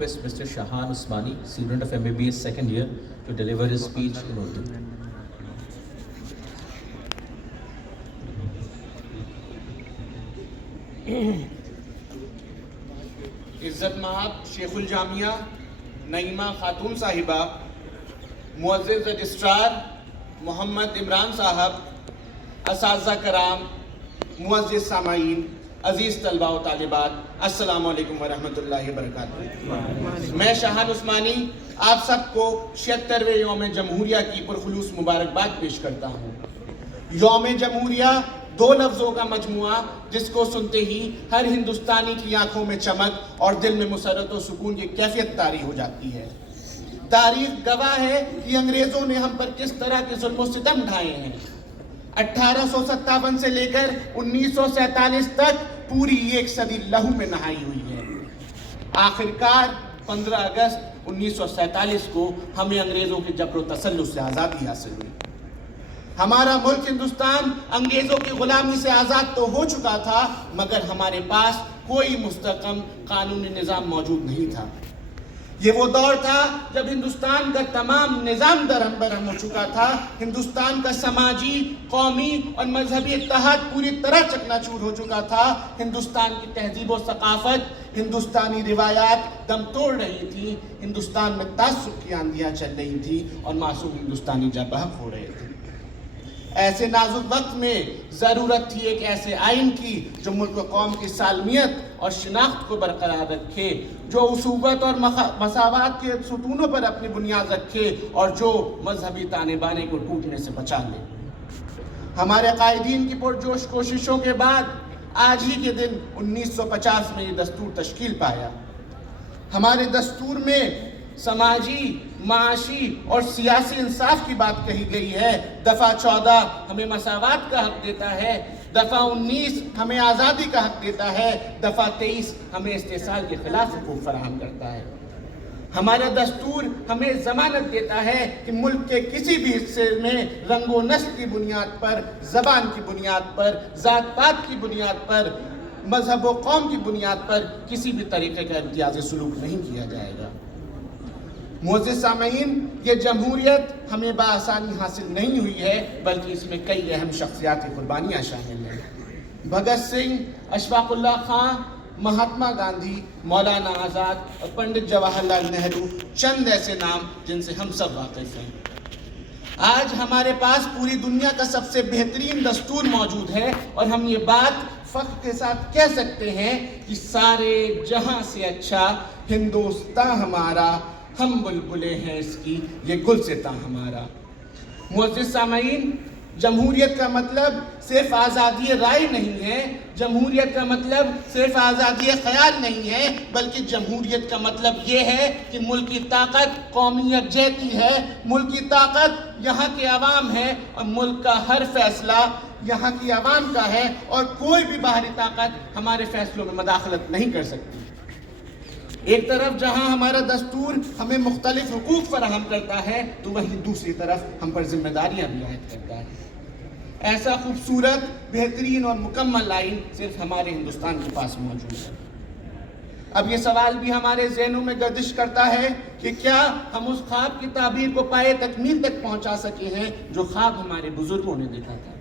request Mr. Shahan Usmani, student of MBBS second year, to deliver his speech in Urdu. عزت مآب شیخ الجامعہ نعیمہ خاتون صاحبہ، معزز رجسٹرار محمد عمران صاحب، اساتذہ کرام، معزز سامعین، عزیز طلبہ و طالبات، السلام علیکم ورحمۃ اللہ وبرکاتہ۔ میں شاہان عثمانی آپ سب کو 76ویں یوم جمہوریہ کی پرخلوص مبارکباد پیش کرتا ہوں۔ یوم جمہوریہ دو لفظوں کا مجموعہ جس کو سنتے ہی ہر ہندوستانی کی آنکھوں میں چمک اور دل میں مسرت و سکون کی کیفیت طاری ہو جاتی ہے۔ تاریخ گواہ ہے کہ انگریزوں نے ہم پر کس طرح کے ظلم و ستم ڈھائے ہیں۔ 1857 سے لے کر 1947 تک پوری ایک صدی لہو میں نہائی ہوئی ہے۔ آخرکار 15 اگست 1947 کو ہمیں انگریزوں کے جبر و تسلط سے آزادی حاصل ہوئی۔ ہمارا ملک ہندوستان انگریزوں کی غلامی سے آزاد تو ہو چکا تھا، مگر ہمارے پاس کوئی مستحکم قانونی نظام موجود نہیں تھا۔ یہ وہ دور تھا جب ہندوستان کا تمام نظام درہم برہم ہو چکا تھا۔ ہندوستان کا سماجی، قومی اور مذہبی اتحاد پوری طرح چکنا چور ہو چکا تھا۔ ہندوستان کی تہذیب و ثقافت، ہندوستانی روایات دم توڑ رہی تھی۔ ہندوستان میں تعصب کی آندیاں چل رہی تھی اور معصوم ہندوستانی جاں بحق ہو رہے تھے۔ ایسے نازک وقت میں ضرورت تھی ایک ایسے آئین کی جو ملک و قوم کی سالمیت اور شناخت کو برقرار رکھے، جو اصوبت اور مساوات کے ستونوں پر اپنی بنیاد رکھے اور جو مذہبی تانے بانے کو ٹوٹنے سے بچا لے۔ ہمارے قائدین کی پرجوش کوششوں کے بعد آج ہی کے دن 1950 میں یہ دستور تشکیل پایا۔ ہمارے دستور میں سماجی، معاشی اور سیاسی انصاف کی بات کہی گئی ہے۔ دفعہ 14 ہمیں مساوات کا حق دیتا ہے، دفعہ 19 ہمیں آزادی کا حق دیتا ہے، دفعہ 23 ہمیں استحصال کے خلاف حقوق فراہم کرتا ہے۔ ہمارا دستور ہمیں ضمانت دیتا ہے کہ ملک کے کسی بھی حصے میں رنگ و نسل کی بنیاد پر، زبان کی بنیاد پر، ذات پات کی بنیاد پر، مذہب و قوم کی بنیاد پر کسی بھی طریقے کا امتیازی سلوک نہیں کیا جائے گا۔ معزز سامعین، یہ جمہوریت ہمیں بآسانی حاصل نہیں ہوئی ہے، بلکہ اس میں کئی اہم شخصیات کی قربانیاں شامل ہیں۔ بھگت سنگھ، اشفاق اللہ خان، مہاتما گاندھی، مولانا آزاد اور پنڈت جواہر لال نہرو چند ایسے نام جن سے ہم سب واقف ہیں۔ آج ہمارے پاس پوری دنیا کا سب سے بہترین دستور موجود ہے اور ہم یہ بات فخر کے ساتھ کہہ سکتے ہیں کہ سارے جہاں سے اچھا ہندوستان ہمارا، ہم بلبلیں ہیں اس کی، یہ گلستاں ہمارا۔ معزز سامعین، جمہوریت کا مطلب صرف آزادی رائے نہیں ہے، جمہوریت کا مطلب صرف آزادی خیال نہیں ہے، بلکہ جمہوریت کا مطلب یہ ہے کہ ملک کی طاقت قومی یکجہتی ہے، ملک کی طاقت یہاں کے عوام ہے اور ملک کا ہر فیصلہ یہاں کی عوام کا ہے اور کوئی بھی باہری طاقت ہمارے فیصلوں میں مداخلت نہیں کر سکتی۔ ایک طرف جہاں ہمارا دستور ہمیں مختلف حقوق فراہم کرتا ہے تو وہیں دوسری طرف ہم پر ذمہ داریاں بھی عائد کرتا ہے۔ ایسا خوبصورت، بہترین اور مکمل آئین صرف ہمارے ہندوستان کے پاس موجود ہے۔ اب یہ سوال بھی ہمارے ذہنوں میں گردش کرتا ہے کہ کیا ہم اس خواب کی تعبیر کو پائے تکمیل تک پہنچا سکے ہیں جو خواب ہمارے بزرگوں نے دیکھا تھا۔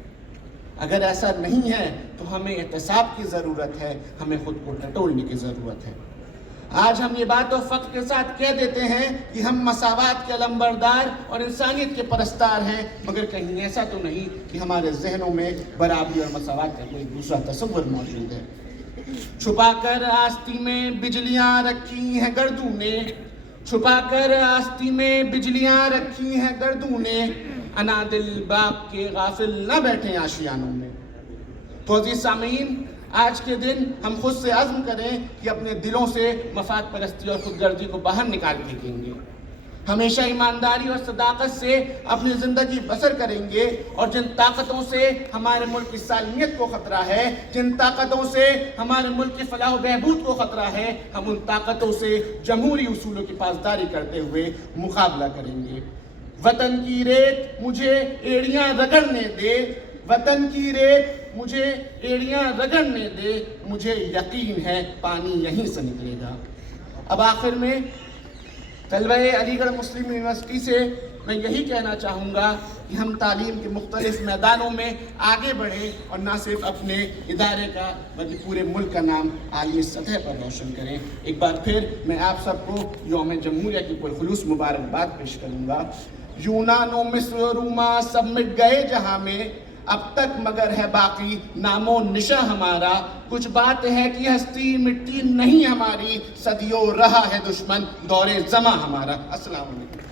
اگر ایسا نہیں ہے تو ہمیں احتساب کی ضرورت ہے، ہمیں خود کو ٹٹولنے کی ضرورت ہے۔ آج ہم یہ بات و فخر کے ساتھ کہہ دیتے ہیں کہ ہم مساوات کے علمبردار اور انسانیت کے پرستار ہیں، مگر کہیں ایسا تو نہیں کہ ہمارے ذہنوں میں برابری اور مساوات کا کوئی دوسرا تصور موجود ہے۔ چھپا کر آستی میں بجلیاں رکھی ہیں گردوں نے، چھپا کر آستی میں بجلیاں رکھی ہیں گردوں نے، انادل باغ کے غافل نہ بیٹھیں آشیانوں میں۔ تو عزیز سامعین، آج کے دن ہم خود سے عزم کریں کہ اپنے دلوں سے مفاد پرستی اور خود غرضی کو باہر نکال پھینکیں گے، ہمیشہ ایمانداری اور صداقت سے اپنی زندگی بسر کریں گے، اور جن طاقتوں سے ہمارے ملک کی سالمیت کو خطرہ ہے، جن طاقتوں سے ہمارے ملک کی فلاح و بہبود کو خطرہ ہے، ہم ان طاقتوں سے جمہوری اصولوں کی پاسداری کرتے ہوئے مقابلہ کریں گے۔ وطن کی ریت مجھے ایڑیاں رگڑنے دے، وطن کی ریت مجھے ایڑیاں رگڑنے دے، مجھے یقین ہے پانی یہیں سے نکلے گا۔ اب آخر میں طلبہ علی گڑھ مسلم یونیورسٹی سے میں یہی کہنا چاہوں گا کہ ہم تعلیم کے مختلف میدانوں میں آگے بڑھیں اور نہ صرف اپنے ادارے کا بلکہ پورے ملک کا نام عالمی سطح پر روشن کریں. ایک بار پھر میں آپ سب کو یوم جمہوریہ کی پرخلوص مبارکباد پیش کروں گا. یونان و مصر و روما سب مٹ گئے جہاں میں، اب تک مگر ہے باقی نام و نشاں ہمارا. کچھ بات ہے کہ ہستی مٹی نہیں ہماری، صدیوں رہا ہے دشمن دور زماں ہمارا. السلام علیکم.